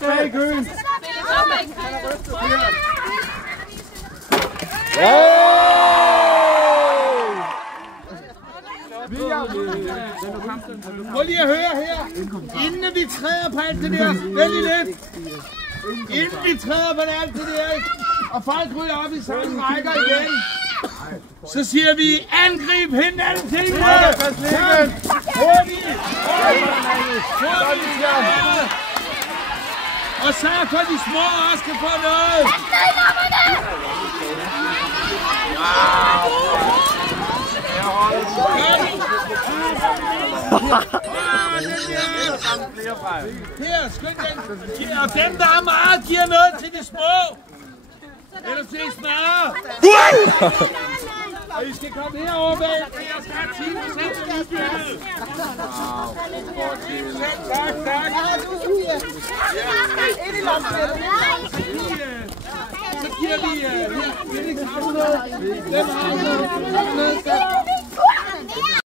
længst bag i køen. Prøv lige at høre her. Inden vi træder på alt det der, vent lidt. Inden vi træder på alt det der, og folk ryger op i samme rækker igen, så siger vi, angrib hinanden tingene! Hurtigt! Og sørg for, at de små også kan få noget! Her, skynd den! Og dem, der er meget, giver noget til de små! Ellers til I smadrer! Og I skal komme herover bag, for jeg skal have 10% af udbyttet. Tak, tak. Så giver vi her. Hvem har noget?